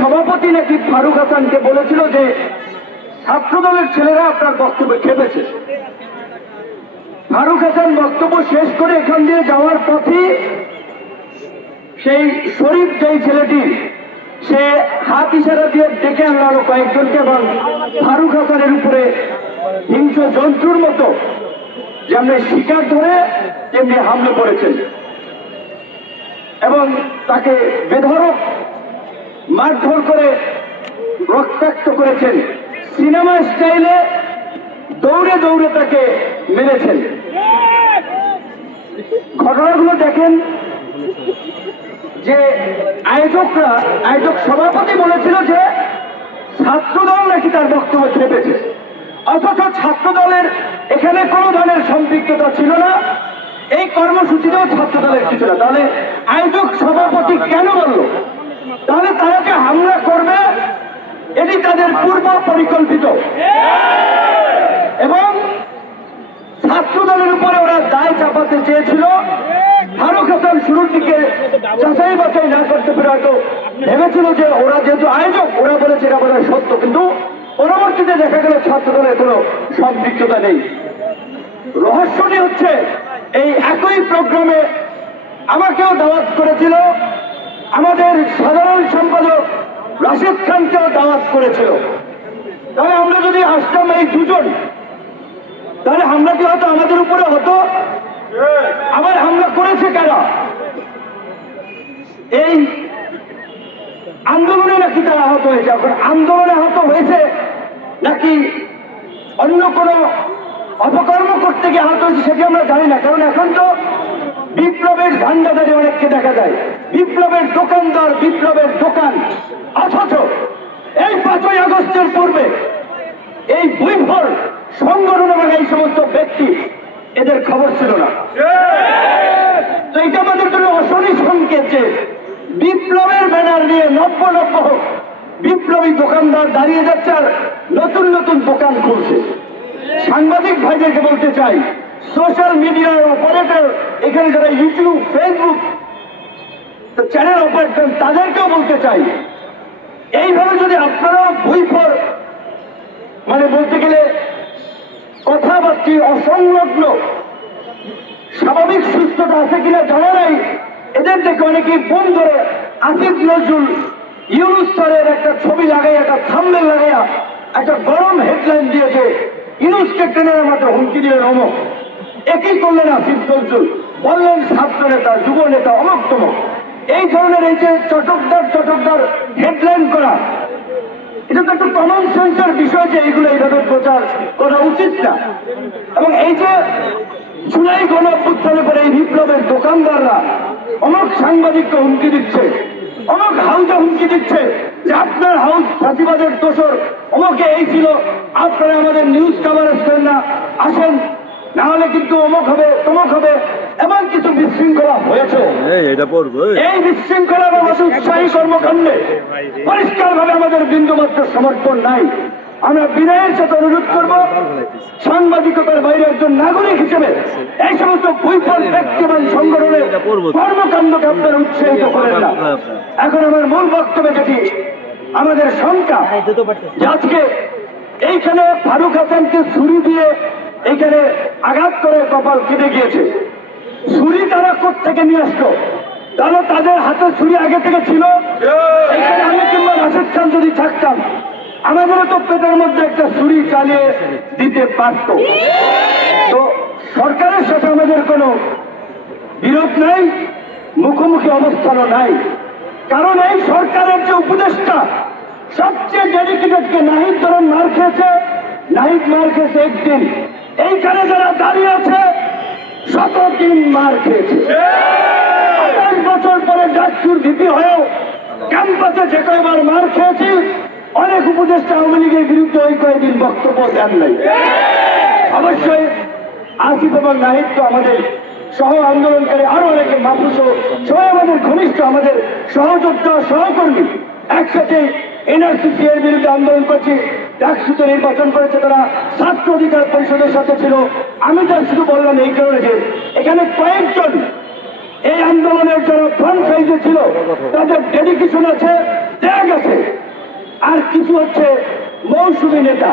সভাপতি নাকি ফারুক হাসানকে বলেছিল যে ছাত্রদলের ছেলেরা আপনার বক্তব্য খেপেছে। ফারুক হাসান বক্তব্য শেষ করে এখান দিয়ে যাওয়ার পথে সেই শরীফ যেই ছেলেটি সে হাত ইশারা দিয়ে ডেকে আনলো আরো কয়েকজনকে এবং ফারুক হাসানের উপরে হিংস্র জন্তুর মতো যেমনি শিকার ধরে তেমনি হামলে পড়েছেন এবং তাকে বেধড়ক মারধর করে রক্তাক্ত করেছেন। সিনেমা স্টাইলে দৌড়ে দৌড়ে তাকে মেরেছেন। ঘটনাগুলো দেখেন যে আয়োজক সভাপতি বলেছিল যে ছাত্রদল নাকি তার বক্তব্য খেপেছে, অথচ ছাত্রদলের এখানে কোনো ধরনের সম্পৃক্ততা ছিল না, এই কর্মসূচিতেও ছাত্রদলের কিছু না। তাহলে আয়োজক সভাপতি কেন বলল? তাহলে তারা যে হামলা করবে এটি তাদের পূর্ব পরিকল্পিত এবং ছাত্রদলের উপরে ওরা দায় চাপাতে চেয়েছিল। ফারুক হাসান শুরুর দিকে যাচাই বাছাই না করতে পেরে হয়তো ভেবেছিল যে ওরা যেহেতু আয়োজক ওরা বলেছে এটা বোধহয় সত্য, কিন্তু পরবর্তীতে দেখা গেল ছাত্রদলের কোনো সম্পৃক্ততা নেই। রহস্যটি হচ্ছে এই একই প্রোগ্রামে আমাকেও দাওয়াত করেছিল, আমাদের সাধারণ সম্পাদক রাশিদ খানকেও দাওয়াত করেছিল। তাহলে আমরা যদি আসতাম এই দুজন, তাহলে হামলা কি হতো আমাদের উপরে হতো? আবার হামলা করেছে কারা? এই আন্দোলনে নাকি তারা আহত হয়েছে। এখন আন্দোলনে আহত হয়েছে নাকি অন্য কোনো অপকর্ম করতে গিয়ে আহত হয়েছে সেটি আমরা জানি না, কারণ এখন তো বিপ্লবের ঝান্ডাধারী অনেককে দেখা যায়, বিপ্লবের দোকানদার, বিপ্লবের দোকান। অথচ এই 5ই আগস্টের পূর্বে এই বৈভর সংগঠন এবং এই সমস্ত ব্যক্তি এদের খবর ছিল না। তো এটা আমাদের জন্য অশনি সংকেত যে বিপ্লবের ব্যানার নিয়ে নব্য বিপ্লবী দোকানদার দাঁড়িয়ে যাচ্ছে আর নতুন নতুন দোকান খুলছে। সাংবাদিক ভাইদেরকে বলতে চাই, সোশ্যাল মিডিয়ার অপারেটর, এখানে যারা ইউটিউব, ফেসবুক চ্যানেল অপারেট করেন তাদেরকেও বলতে চাই, এইভাবে যদি আপনারাও বৈভর মানে বলতে গেলে কথাবার্তা অসংলগ্ন স্বাভাবিক সুস্থতা আছে কিনা জানা নাই, এদের দেখে অনেকেই বোম ধরে আসিফ নজরুল ইউনুস স্যারের একটা ছবি লাগাইয়া, একটা থাম্বনেল লাগাইয়া একটা গরম হেডলাইন দিয়েছে, ইউনুসকে ট্রেনের মতো হুমকি দিলেন অমক। একই করলেন আসিফ নজরুল, বললেন ছাত্র নেতা, যুব নেতা, অমক তমক। এই ধরনের এই যে চটকদার হেডলাইন করা, এটা তো একটা কমন সেন্সের বিষয় যে এইগুলো এইভাবে প্রচার করা উচিত না। এবং এই যে জুলাই গণঅভ্যুত্থানের পরে এই বিপ্লবের দোকানদাররা অমক সাংবাদিককে হুমকি দিচ্ছে, অমক হাউসে হুমকি দিচ্ছে যে আপনার হাউস ফাঁসিবাদের দোষর, অমকে এই ছিল, আপনারা আমাদের নিউজ কভারেজ করেন না, আসেন, না হলে কিন্তু অমক হবে, তমক হবে। এমন কিছু বিশৃঙ্খলা হয়েছে। এই বিশৃঙ্খলা এবং উৎসাহী কর্মকাণ্ডে পরিষ্কার ভাবে আমাদের বিন্দুমাত্র সমর্থন নাই। আমরা বিনয়ের সাথে অনুরোধ করব, সাংবাদিকতার বাইরে একজন নাগরিক হিসেবে এই সমস্ত বৈফল ব্যক্তি এবং সংগঠনের কর্মকাণ্ডকে আপনারা উৎসাহিত করেন না। এখন আমার মূল বক্তব্যে যেটি আমাদের শঙ্কা, আজকে এইখানে ফারুক হাসানকে ছুরি দিয়ে এইখানে আঘাত করে কপাল কেটে গিয়েছে। ছুরি তারা কোত্থেকে নিয়ে আসলো? তাহলে তাদের হাতে ছুরি আগে থেকে ছিল। এখানে আমি কিংবা রাশেদ খান যদি থাকতাম, আমাদেরও তো পেটের মধ্যে একটা ছুরি চালিয়ে দিতে পারত। তো সরকারের সাথে আমাদের কোনো বিরোধ নাই, মুখোমুখি অবস্থানও নাই, কারণ এই সরকারের যে উপদেষ্টা সবচেয়ে ডেডিকেটেডকে নাহিদ ধরন মার খেয়েছে, নাহিদ মার খেয়েছে একদিন, এইখানে যারা দাঁড়িয়ে আছে 17 দিন মার খেয়েছে। 28 বছর পরে ডাকসুর ভিপি হয়েও ক্যাম্পাসে যে কয়বার মার খেয়েছি, অনেক উপদেষ্টা আওয়ামী লীগের বিরুদ্ধে ওই কয়েকদিন বক্তব্য দেন নাই। অবশ্যই আসিফ এবং নাহিদ তো আমাদের সহ আন্দোলনকারী, আরো অনেকে মাহফুজ সবাই আমাদের ঘনিষ্ঠ, আমাদের সহযোদ্ধা, সহকর্মী, একসাথে এনআরসি এর বিরুদ্ধে আন্দোলন করছি। ডাকসুতে নির্বাচন করেছে, তারা ছাত্র অধিকার পরিষদের সাথে ছিল। আমি যা শুধু বললাম এই কারণে যে এখানে কয়েকজন এই আন্দোলনের যারা ফ্রন্ট পেজে ছিল তাদের ডেডিকেশন আছে, ত্যাগ আছে, আর কিছু হচ্ছে মৌসুমী নেতা।